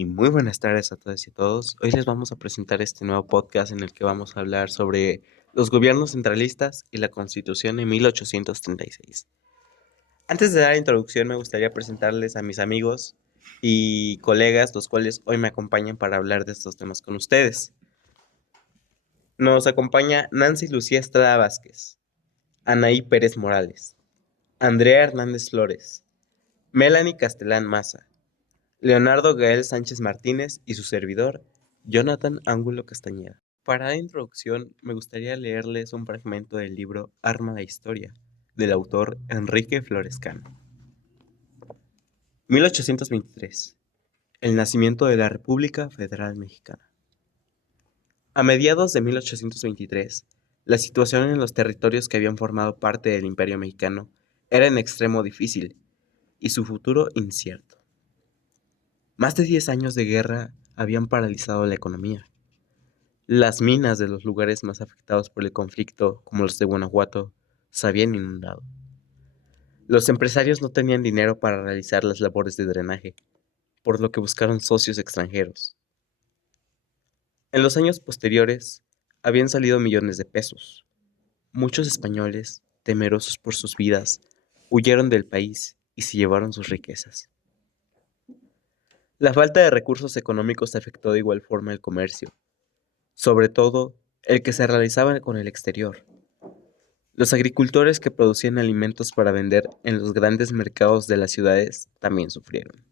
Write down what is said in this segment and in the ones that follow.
Y muy buenas tardes a todas y a todos. Hoy les vamos a presentar este nuevo podcast en el que vamos a hablar sobre los gobiernos centralistas y la Constitución de 1836. Antes de dar la introducción, me gustaría presentarles a mis amigos y colegas, los cuales hoy me acompañan para hablar de estos temas con ustedes. Nos acompaña Nancy Lucía Estrada Vázquez, Anaí Pérez Morales, Andrea Hernández Flores, Melanie Castellán Maza, Leonardo Gael Sánchez Martínez y su servidor, Jonathan Ángulo Castañeda. Para la introducción, me gustaría leerles un fragmento del libro Arma la Historia, del autor Enrique Florescano. 1823. El nacimiento de la República Federal Mexicana. A mediados de 1823, la situación en los territorios que habían formado parte del Imperio Mexicano era en extremo difícil y su futuro incierto. Más de 10 años de guerra habían paralizado la economía. Las minas de los lugares más afectados por el conflicto, como los de Guanajuato, se habían inundado. Los empresarios no tenían dinero para realizar las labores de drenaje, por lo que buscaron socios extranjeros. En los años posteriores, habían salido millones de pesos. Muchos españoles, temerosos por sus vidas, huyeron del país y se llevaron sus riquezas. La falta de recursos económicos afectó de igual forma el comercio, sobre todo el que se realizaba con el exterior. Los agricultores que producían alimentos para vender en los grandes mercados de las ciudades también sufrieron.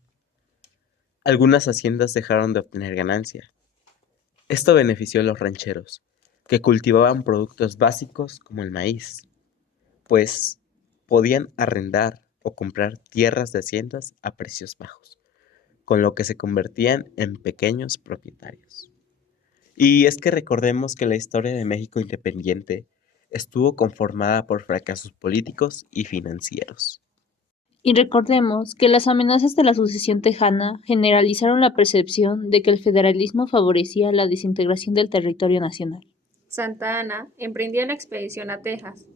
Algunas haciendas dejaron de obtener ganancia. Esto benefició a los rancheros, que cultivaban productos básicos como el maíz, pues podían arrendar o comprar tierras de haciendas a precios bajos, con lo que se convertían en pequeños propietarios. Y es que recordemos que la historia de México independiente estuvo conformada por fracasos políticos y financieros. Y recordemos que las amenazas de la sucesión tejana generalizaron la percepción de que el federalismo favorecía la desintegración del territorio nacional. Santa Anna emprendió la expedición a Texas.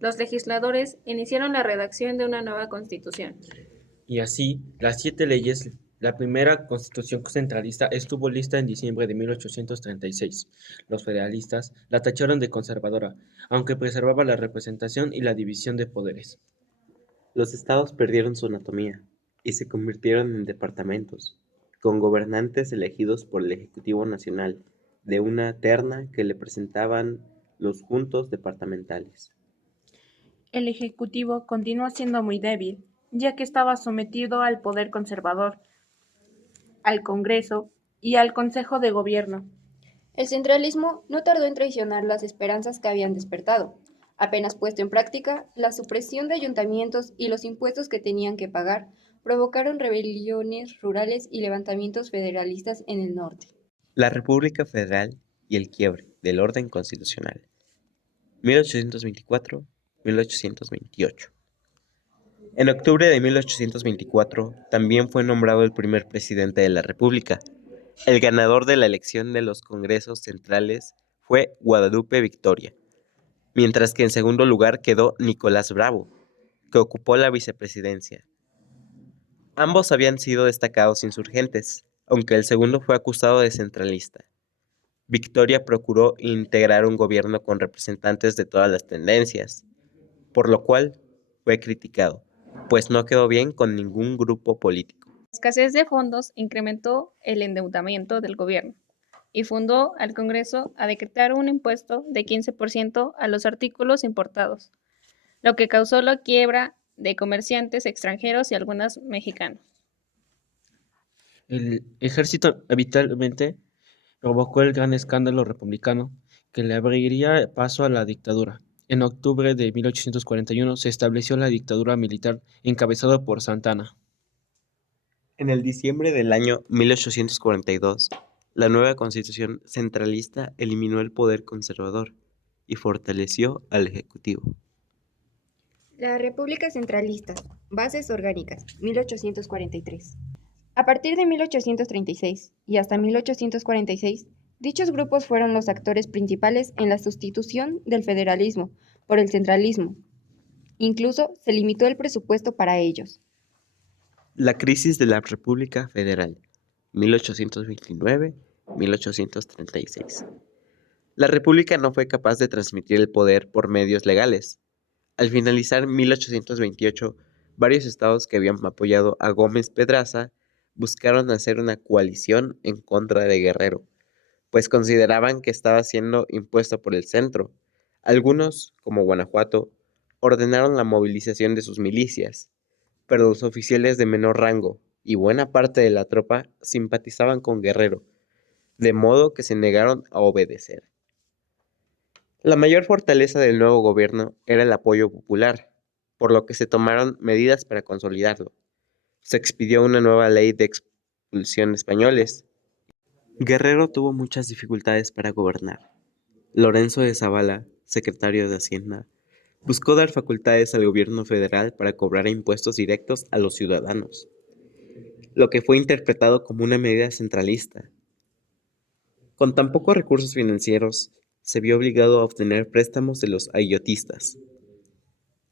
Los legisladores iniciaron la redacción de una nueva constitución. Y así, las 7 leyes, la primera constitución centralista estuvo lista en diciembre de 1836. Los federalistas la tacharon de conservadora, aunque preservaba la representación y la división de poderes. Los estados perdieron su autonomía y se convirtieron en departamentos, con gobernantes elegidos por el Ejecutivo Nacional de una terna que le presentaban los juntos departamentales. El Ejecutivo continuó siendo muy débil, ya que estaba sometido al poder conservador, al Congreso y al Consejo de Gobierno. El centralismo no tardó en traicionar las esperanzas que habían despertado. Apenas puesto en práctica, la supresión de ayuntamientos y los impuestos que tenían que pagar provocaron rebeliones rurales y levantamientos federalistas en el norte. La República Federal y el quiebre del orden constitucional. 1824-1828. En octubre de 1824 también fue nombrado el primer presidente de la República. El ganador de la elección de los congresos centrales fue Guadalupe Victoria, mientras que en segundo lugar quedó Nicolás Bravo, que ocupó la vicepresidencia. Ambos habían sido destacados insurgentes, aunque el segundo fue acusado de centralista. Victoria procuró integrar un gobierno con representantes de todas las tendencias, por lo cual fue criticado, pues no quedó bien con ningún grupo político. La escasez de fondos incrementó el endeudamiento del gobierno y fundó al Congreso a decretar un impuesto de 15% a los artículos importados, lo que causó la quiebra de comerciantes extranjeros y algunos mexicanos. El ejército habitualmente provocó el gran escándalo republicano que le abriría paso a la dictadura. En octubre de 1841 se estableció la dictadura militar encabezada por Santa Anna. En el diciembre del año 1842, la nueva constitución centralista eliminó el poder conservador y fortaleció al Ejecutivo. La República Centralista, Bases Orgánicas, 1843. A partir de 1836 y hasta 1846, dichos grupos fueron los actores principales en la sustitución del federalismo por el centralismo. Incluso se limitó el presupuesto para ellos. La crisis de la República Federal. 1829-1836. La República no fue capaz de transmitir el poder por medios legales. Al finalizar 1828, varios estados que habían apoyado a Gómez Pedraza buscaron hacer una coalición en contra de Guerrero, pues consideraban que estaba siendo impuesto por el centro. Algunos, como Guanajuato, ordenaron la movilización de sus milicias, pero los oficiales de menor rango y buena parte de la tropa simpatizaban con Guerrero, de modo que se negaron a obedecer. La mayor fortaleza del nuevo gobierno era el apoyo popular, por lo que se tomaron medidas para consolidarlo. Se expidió una nueva ley de expulsión de españoles. Guerrero tuvo muchas dificultades para gobernar. Lorenzo de Zavala, secretario de Hacienda, buscó dar facultades al gobierno federal para cobrar impuestos directos a los ciudadanos, lo que fue interpretado como una medida centralista. Con tan pocos recursos financieros, se vio obligado a obtener préstamos de los ayotistas.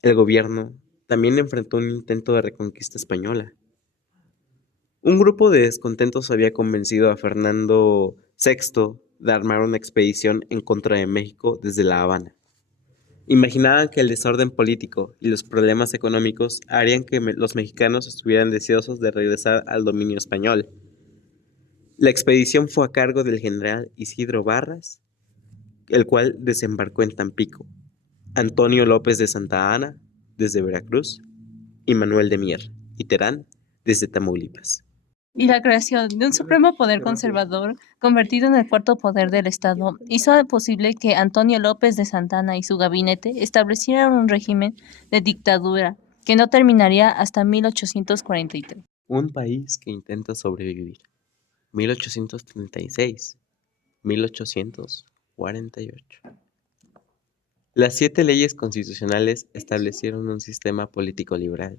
El gobierno también enfrentó un intento de reconquista española. Un grupo de descontentos había convencido a Fernando VI de armar una expedición en contra de México desde La Habana. Imaginaban que el desorden político y los problemas económicos harían que los mexicanos estuvieran deseosos de regresar al dominio español. La expedición fue a cargo del general Isidro Barras, el cual desembarcó en Tampico, Antonio López de Santa Anna, desde Veracruz, y Manuel de Mier y Terán, desde Tamaulipas. Y la creación de un supremo poder conservador, convertido en el cuarto poder del Estado, hizo posible que Antonio López de Santana y su gabinete establecieran un régimen de dictadura que no terminaría hasta 1843. Un país que intenta sobrevivir. 1836-1848. Las 7 leyes constitucionales establecieron un sistema político liberal,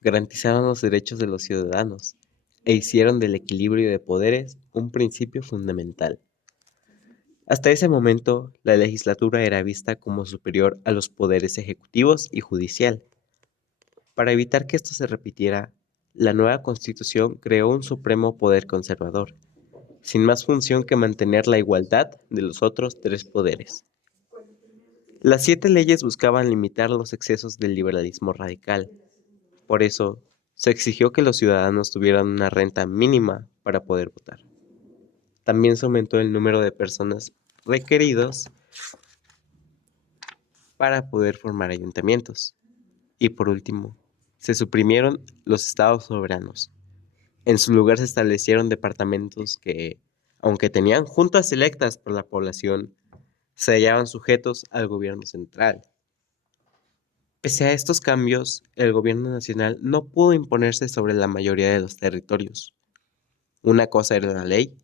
garantizaron los derechos de los ciudadanos e hicieron del equilibrio de poderes un principio fundamental. Hasta ese momento, la legislatura era vista como superior a los poderes ejecutivos y judicial. Para evitar que esto se repitiera, la nueva Constitución creó un supremo poder conservador, sin más función que mantener la igualdad de los otros 3 poderes. Las 7 leyes buscaban limitar los excesos del liberalismo radical. Por eso, se exigió que los ciudadanos tuvieran una renta mínima para poder votar. También se aumentó el número de personas requeridos para poder formar ayuntamientos. Y por último, se suprimieron los estados soberanos. En su lugar se establecieron departamentos que, aunque tenían juntas electas por la población, se hallaban sujetos al gobierno central. Pese a estos cambios, el gobierno nacional no pudo imponerse sobre la mayoría de los territorios. Una cosa era la ley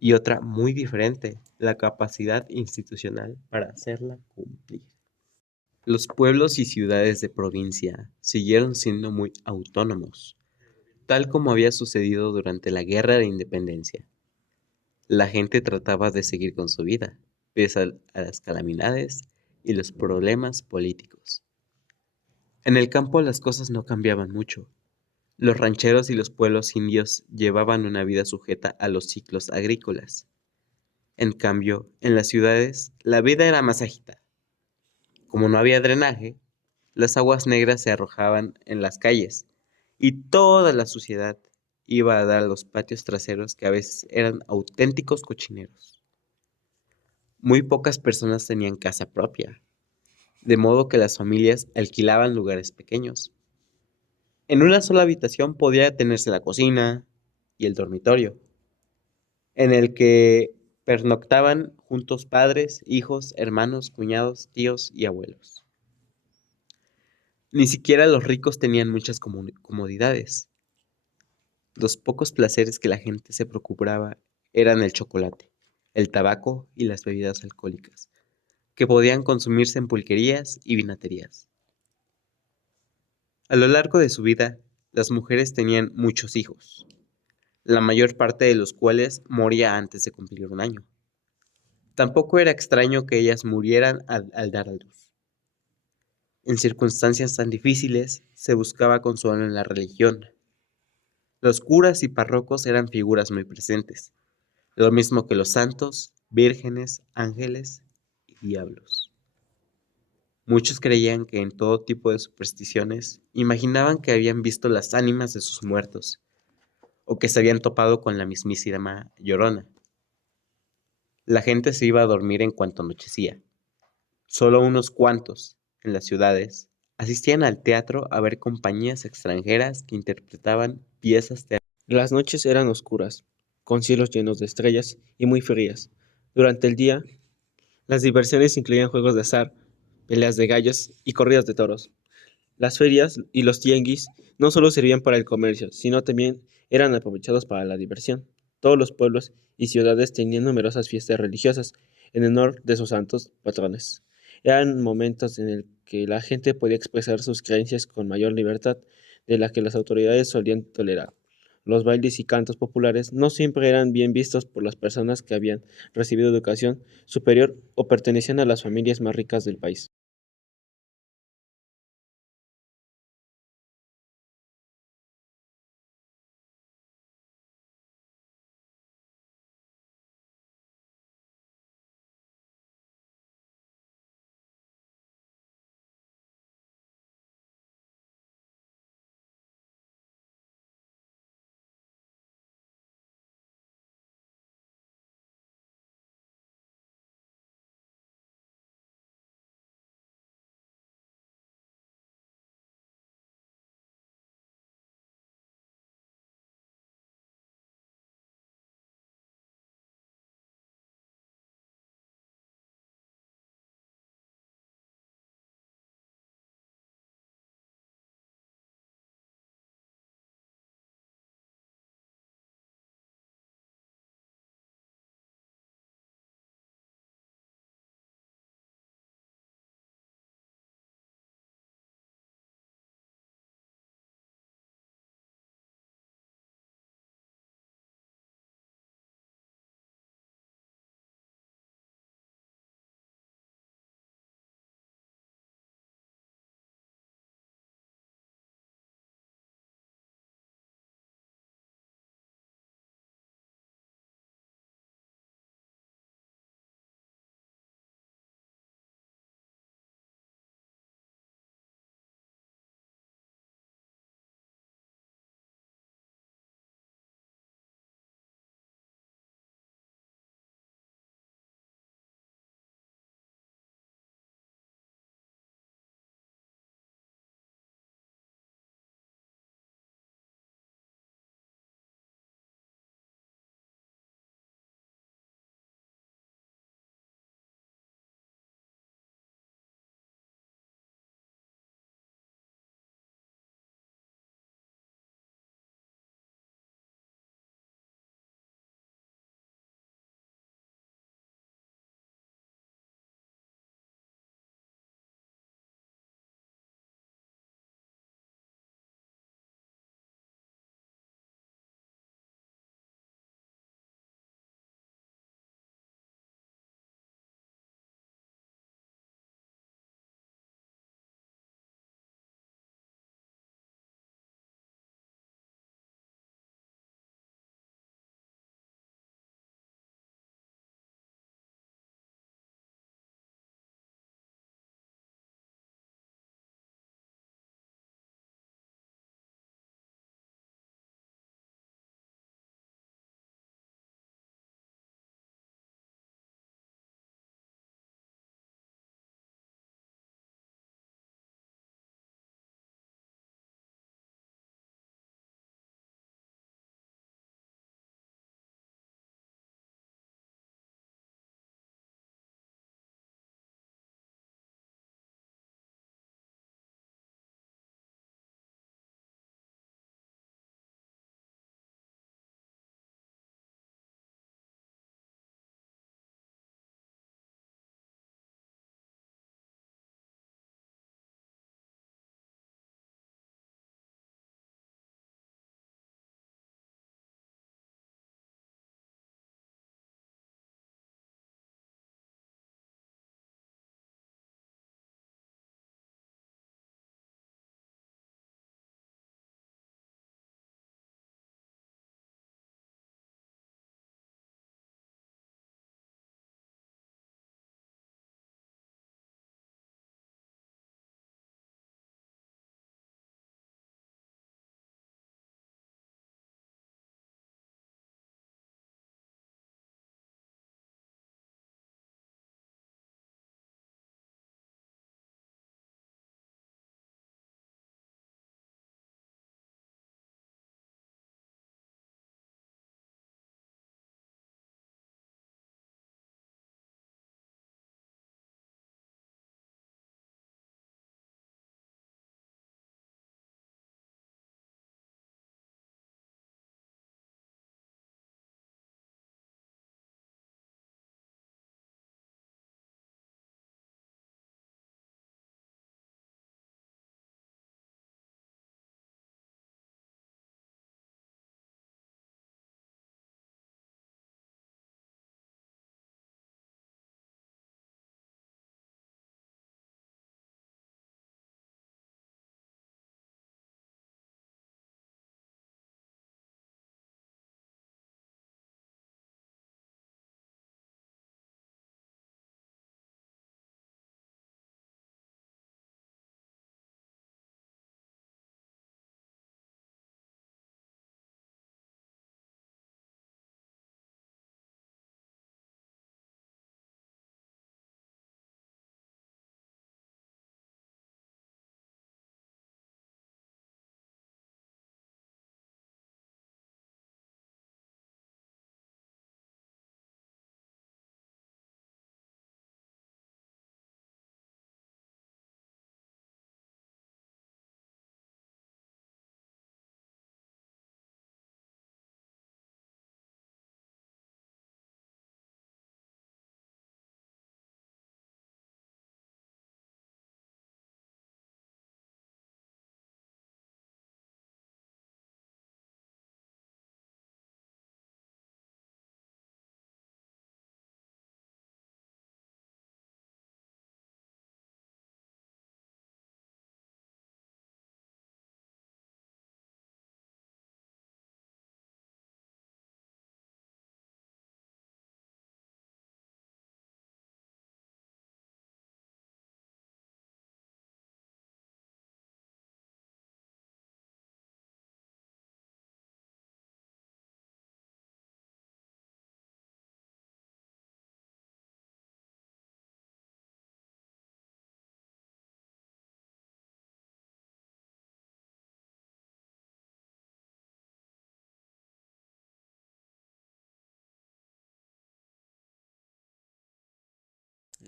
y otra muy diferente, la capacidad institucional para hacerla cumplir. Los pueblos y ciudades de provincia siguieron siendo muy autónomos, tal como había sucedido durante la Guerra de Independencia. La gente trataba de seguir con su vida, pese a las calamidades y los problemas políticos. En el campo las cosas no cambiaban mucho. Los rancheros y los pueblos indios llevaban una vida sujeta a los ciclos agrícolas. En cambio, en las ciudades, la vida era más agitada. Como no había drenaje, las aguas negras se arrojaban en las calles y toda la suciedad iba a dar a los patios traseros que a veces eran auténticos cochineros. Muy pocas personas tenían casa propia, de modo que las familias alquilaban lugares pequeños. En una sola habitación podía tenerse la cocina y el dormitorio, en el que pernoctaban juntos padres, hijos, hermanos, cuñados, tíos y abuelos. Ni siquiera los ricos tenían muchas comodidades. Los pocos placeres que la gente se procuraba eran el chocolate, el tabaco y las bebidas alcohólicas, que podían consumirse en pulquerías y vinaterías. A lo largo de su vida, las mujeres tenían muchos hijos, la mayor parte de los cuales moría antes de cumplir 1 año. Tampoco era extraño que ellas murieran al dar a luz. En circunstancias tan difíciles, se buscaba consuelo en la religión. Los curas y párrocos eran figuras muy presentes, lo mismo que los santos, vírgenes, ángeles y diablos. Muchos creían que en todo tipo de supersticiones imaginaban que habían visto las ánimas de sus muertos o que se habían topado con la mismísima Llorona. La gente se iba a dormir en cuanto anochecía. Solo unos cuantos, en las ciudades, asistían al teatro a ver compañías extranjeras que interpretaban piezas teatrales. Las noches eran oscuras, con cielos llenos de estrellas y muy frías. Durante el día, las diversiones incluían juegos de azar, peleas de gallos y corridas de toros. Las ferias y los tianguis no solo servían para el comercio, sino también eran aprovechados para la diversión. Todos los pueblos y ciudades tenían numerosas fiestas religiosas en honor de sus santos patrones. Eran momentos en el que la gente podía expresar sus creencias con mayor libertad de la que las autoridades solían tolerar. Los bailes y cantos populares no siempre eran bien vistos por las personas que habían recibido educación superior o pertenecían a las familias más ricas del país.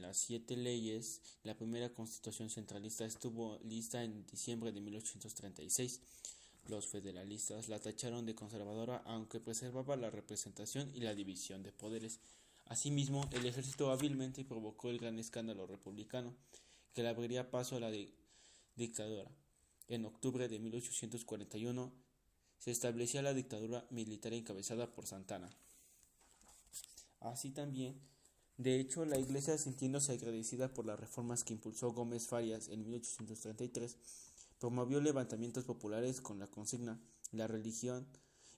las 7 leyes, la primera constitución centralista estuvo lista en diciembre de 1836. Los federalistas la tacharon de conservadora, aunque preservaba la representación y la división de poderes. Asimismo, el ejército hábilmente provocó el gran escándalo republicano, que le abriría paso a la dictadura. En octubre de 1841 se establecía la dictadura militar encabezada por Santana. Así también, de hecho, la Iglesia, sintiéndose agradecida por las reformas que impulsó Gómez Farías en 1833, promovió levantamientos populares con la consigna "La religión"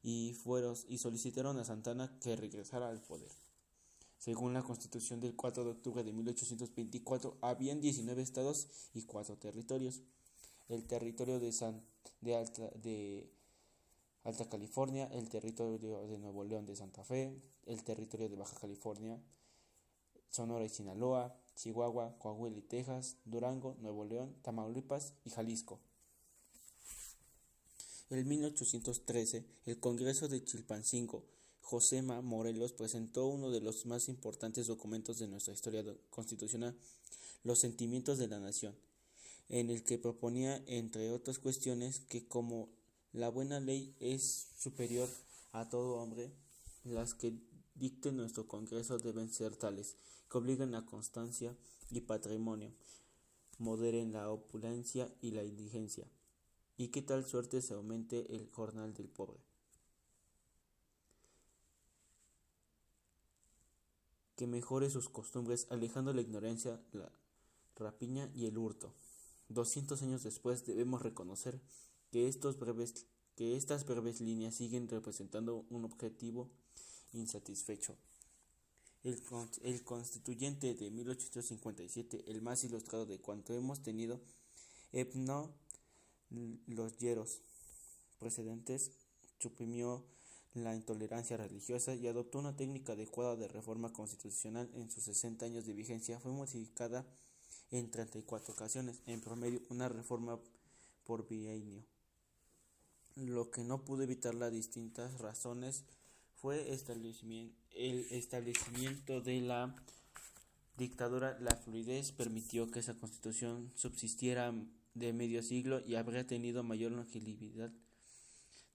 y fueros, y solicitaron a Santana que regresara al poder. Según la Constitución del 4 de octubre de 1824, habían 19 estados y 4 territorios. El territorio de Alta California, el territorio de Nuevo León de Santa Fe, el territorio de Baja California, Sonora y Sinaloa, Chihuahua, Coahuila y Texas, Durango, Nuevo León, Tamaulipas y Jalisco. En 1813, el Congreso de Chilpancingo, Josema Morelos, presentó uno de los más importantes documentos de nuestra historia constitucional, Los Sentimientos de la Nación, en el que proponía, entre otras cuestiones, que como la buena ley es superior a todo hombre, las que dicte nuestro Congreso deben ser tales, que obliguen a constancia y patrimonio, moderen la opulencia y la indigencia, y que tal suerte se aumente el jornal del pobre, que mejore sus costumbres, alejando la ignorancia, la rapiña y el hurto. 200 años después debemos reconocer que estas breves líneas siguen representando un objetivo insatisfecho. El constituyente de 1857, el más ilustrado de cuanto hemos tenido, eliminó los hieros precedentes, suprimió la intolerancia religiosa y adoptó una técnica adecuada de reforma constitucional. En sus 60 años de vigencia fue modificada en 34 ocasiones, en promedio una reforma por bienio. Lo que no pudo evitar las distintas razones fue el establecimiento de la dictadura. La fluidez permitió que esa constitución subsistiera de medio siglo y habría tenido mayor longevidad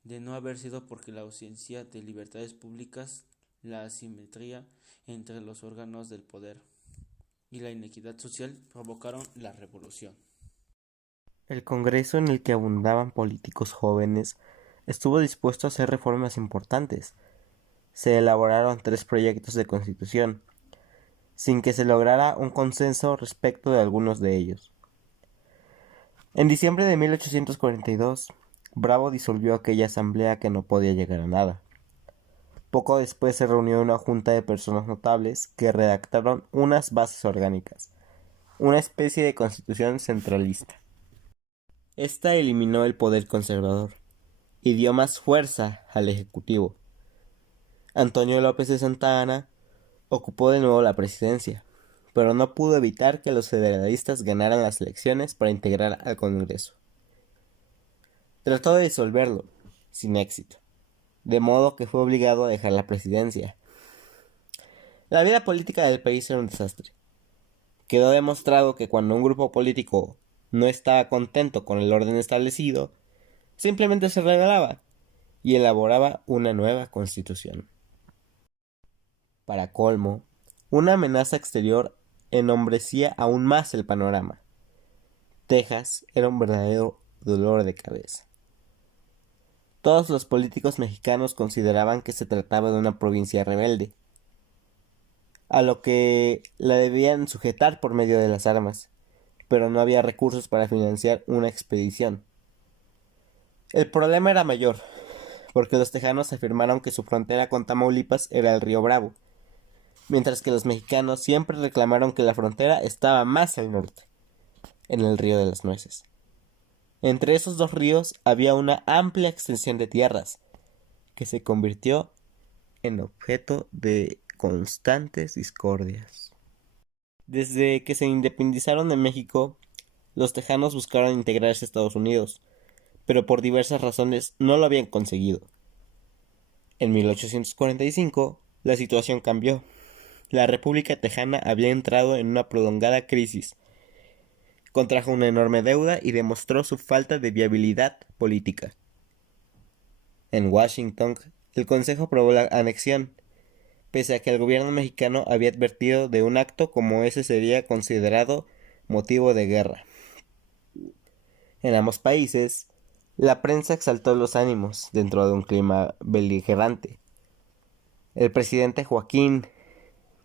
de no haber sido porque la ausencia de libertades públicas, la asimetría entre los órganos del poder y la inequidad social provocaron la revolución. El Congreso, en el que abundaban políticos jóvenes, estuvo dispuesto a hacer reformas importantes. Se elaboraron 3 proyectos de constitución, sin que se lograra un consenso respecto de algunos de ellos. En diciembre de 1842, Bravo disolvió aquella asamblea que no podía llegar a nada. Poco después se reunió una junta de personas notables que redactaron unas bases orgánicas, una especie de constitución centralista. Esta eliminó el poder conservador y dio más fuerza al Ejecutivo. Antonio López de Santa Anna ocupó de nuevo la presidencia, pero no pudo evitar que los federalistas ganaran las elecciones para integrar al Congreso. Trató de disolverlo, sin éxito, de modo que fue obligado a dejar la presidencia. La vida política del país era un desastre. Quedó demostrado que cuando un grupo político no estaba contento con el orden establecido, simplemente se rebelaba y elaboraba una nueva constitución. Para colmo, una amenaza exterior ennombrecía aún más el panorama. Texas era un verdadero dolor de cabeza. Todos los políticos mexicanos consideraban que se trataba de una provincia rebelde, a lo que la debían sujetar por medio de las armas, pero no había recursos para financiar una expedición. El problema era mayor, porque los tejanos afirmaron que su frontera con Tamaulipas era el río Bravo, mientras que los mexicanos siempre reclamaron que la frontera estaba más al norte, en el río de las Nueces. Entre esos dos ríos había una amplia extensión de tierras, que se convirtió en objeto de constantes discordias. Desde que se independizaron de México, los tejanos buscaron integrarse a Estados Unidos, pero por diversas razones no lo habían conseguido. En 1845, la situación cambió. la República Tejana había entrado en una prolongada crisis, contrajo una enorme deuda y demostró su falta de viabilidad política. En Washington, el Consejo aprobó la anexión, pese a que el gobierno mexicano había advertido de un acto como ese sería considerado motivo de guerra. En ambos países, la prensa exaltó los ánimos dentro de un clima beligerante. El presidente Joaquín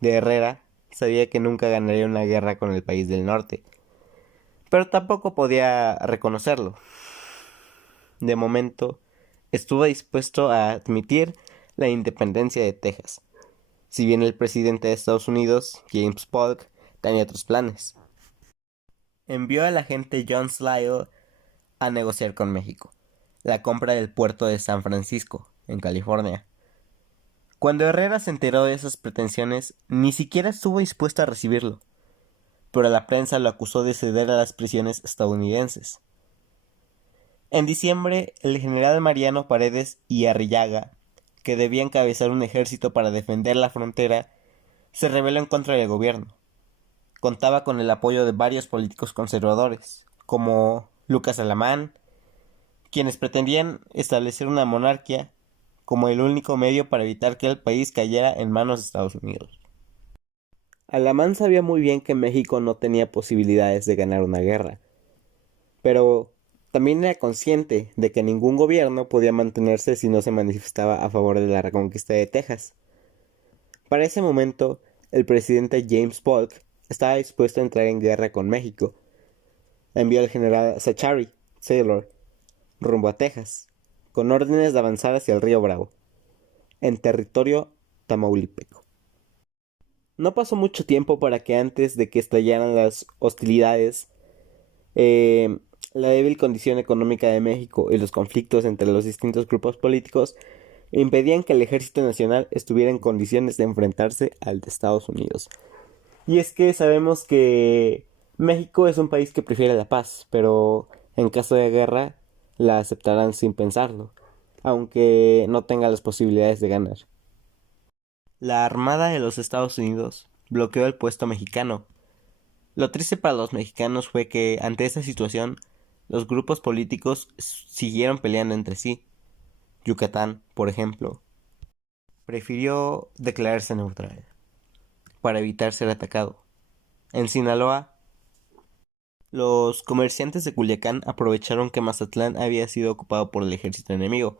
de Herrera sabía que nunca ganaría una guerra con el país del norte, pero tampoco podía reconocerlo. De momento, estuvo dispuesto a admitir la independencia de Texas, si bien el presidente de Estados Unidos, James Polk, tenía otros planes. Envió al agente John Slidell a negociar con México la compra del puerto de San Francisco, en California. Cuando Herrera se enteró de esas pretensiones, ni siquiera estuvo dispuesto a recibirlo, pero la prensa lo acusó de ceder a las presiones estadounidenses. En diciembre, el general Mariano Paredes y Arrillaga, que debía encabezar un ejército para defender la frontera, se rebeló en contra del gobierno. Contaba con el apoyo de varios políticos conservadores, como Lucas Alamán, quienes pretendían establecer una monarquía como el único medio para evitar que el país cayera en manos de Estados Unidos. Alamán sabía muy bien que México no tenía posibilidades de ganar una guerra, pero también era consciente de que ningún gobierno podía mantenerse si no se manifestaba a favor de la reconquista de Texas. Para ese momento, el presidente James Polk estaba dispuesto a entrar en guerra con México. Envió al general Zachary Taylor rumbo a Texas, con órdenes de avanzar hacia el río Bravo, en territorio tamaulipeco. No pasó mucho tiempo para que antes de que estallaran las hostilidades, la débil condición económica de México y los conflictos entre los distintos grupos políticos impedían que el Ejército Nacional estuviera en condiciones de enfrentarse al de Estados Unidos. Y es que sabemos que México es un país que prefiere la paz, pero en caso de guerra la aceptarán sin pensarlo, aunque no tenga las posibilidades de ganar. La Armada de los Estados Unidos bloqueó el puesto mexicano. Lo triste para los mexicanos fue que, ante esa situación, los grupos políticos siguieron peleando entre sí. Yucatán, por ejemplo, prefirió declararse neutral para evitar ser atacado. En Sinaloa, los comerciantes de Culiacán aprovecharon que Mazatlán había sido ocupado por el ejército enemigo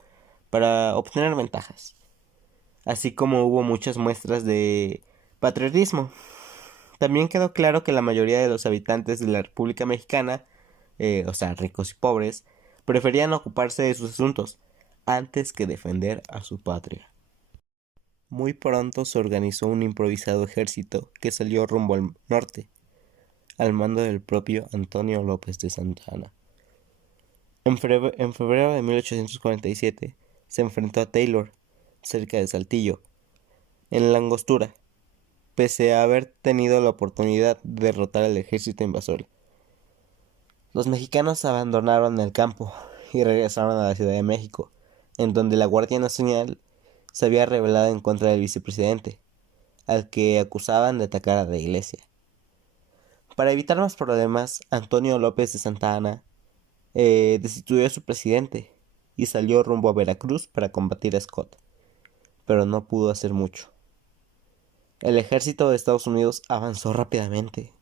para obtener ventajas, así como hubo muchas muestras de patriotismo. También quedó claro que la mayoría de los habitantes de la República Mexicana, o sea, ricos y pobres, preferían ocuparse de sus asuntos antes que defender a su patria. Muy pronto se organizó un improvisado ejército que salió rumbo al norte, al mando del propio Antonio López de Santa Anna. En febrero de 1847 se enfrentó a Taylor, cerca de Saltillo, en la Angostura, pese a haber tenido la oportunidad de derrotar al ejército invasor. Los mexicanos abandonaron el campo y regresaron a la Ciudad de México, en donde la Guardia Nacional se había rebelado en contra del vicepresidente, al que acusaban de atacar a la iglesia. Para evitar más problemas, Antonio López de Santa Anna destituyó a su presidente y salió rumbo a Veracruz para combatir a Scott, pero no pudo hacer mucho. El ejército de Estados Unidos avanzó rápidamente.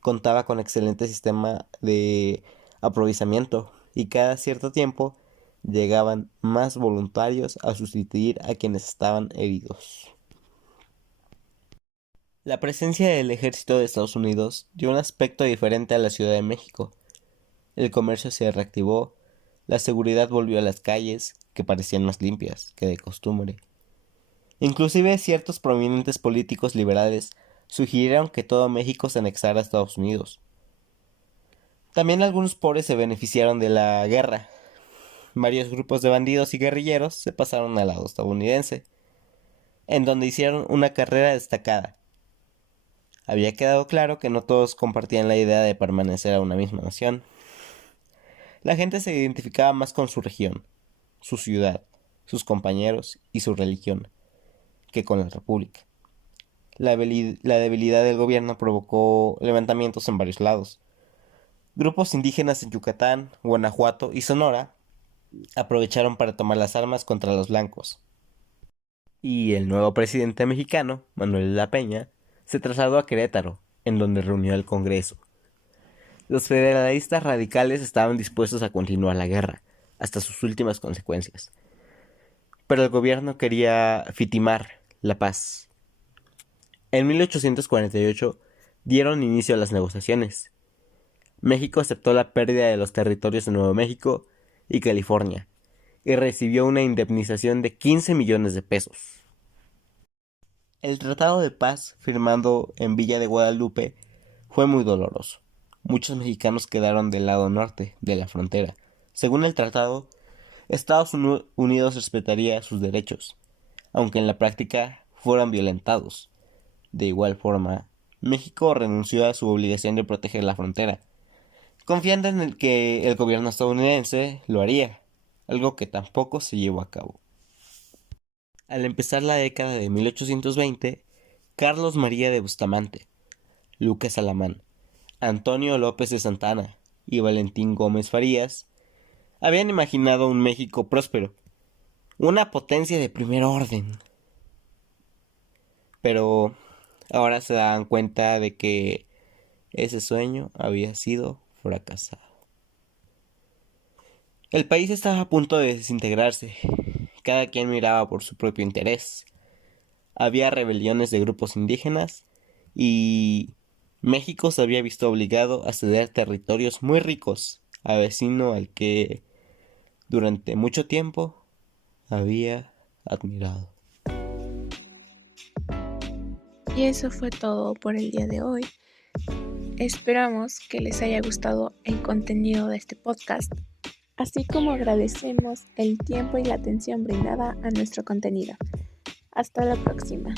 Contaba con excelente sistema de aprovisionamiento y cada cierto tiempo llegaban más voluntarios a sustituir a quienes estaban heridos. La presencia del ejército de Estados Unidos dio un aspecto diferente a la Ciudad de México. El comercio se reactivó, la seguridad volvió a las calles, que parecían más limpias que de costumbre. Inclusive ciertos prominentes políticos liberales sugirieron que todo México se anexara a Estados Unidos. También algunos pobres se beneficiaron de la guerra. Varios grupos de bandidos y guerrilleros se pasaron al lado estadounidense, en donde hicieron una carrera destacada. Había quedado claro que no todos compartían la idea de permanecer a una misma nación. La gente se identificaba más con su región, su ciudad, sus compañeros y su religión, que con la república. La debilidad del gobierno provocó levantamientos en varios lados. Grupos indígenas en Yucatán, Guanajuato y Sonora aprovecharon para tomar las armas contra los blancos. Y el nuevo presidente mexicano, Manuel de la Peña, se trasladó a Querétaro, en donde reunió al Congreso. Los federalistas radicales estaban dispuestos a continuar la guerra, hasta sus últimas consecuencias. Pero el gobierno quería fitimar la paz. En 1848 dieron inicio a las negociaciones. México aceptó la pérdida de los territorios de Nuevo México y California, y recibió una indemnización de 15 millones de pesos. El Tratado de Paz, firmado en Villa de Guadalupe, fue muy doloroso. Muchos mexicanos quedaron del lado norte de la frontera. Según el tratado, Estados Unidos respetaría sus derechos, aunque en la práctica fueran violentados. De igual forma, México renunció a su obligación de proteger la frontera, confiando en que el gobierno estadounidense lo haría, algo que tampoco se llevó a cabo. Al empezar la década de 1820, Carlos María de Bustamante, Lucas Alamán, Antonio López de Santana y Valentín Gómez Farías habían imaginado un México próspero, una potencia de primer orden. Pero ahora se dan cuenta de que ese sueño había sido fracasado. El país estaba a punto de desintegrarse. Cada quien miraba por su propio interés. Había rebeliones de grupos indígenas y México se había visto obligado a ceder territorios muy ricos al vecino al que durante mucho tiempo había admirado. Y eso fue todo por el día de hoy. Esperamos que les haya gustado el contenido de este podcast, así como agradecemos el tiempo y la atención brindada a nuestro contenido. Hasta la próxima.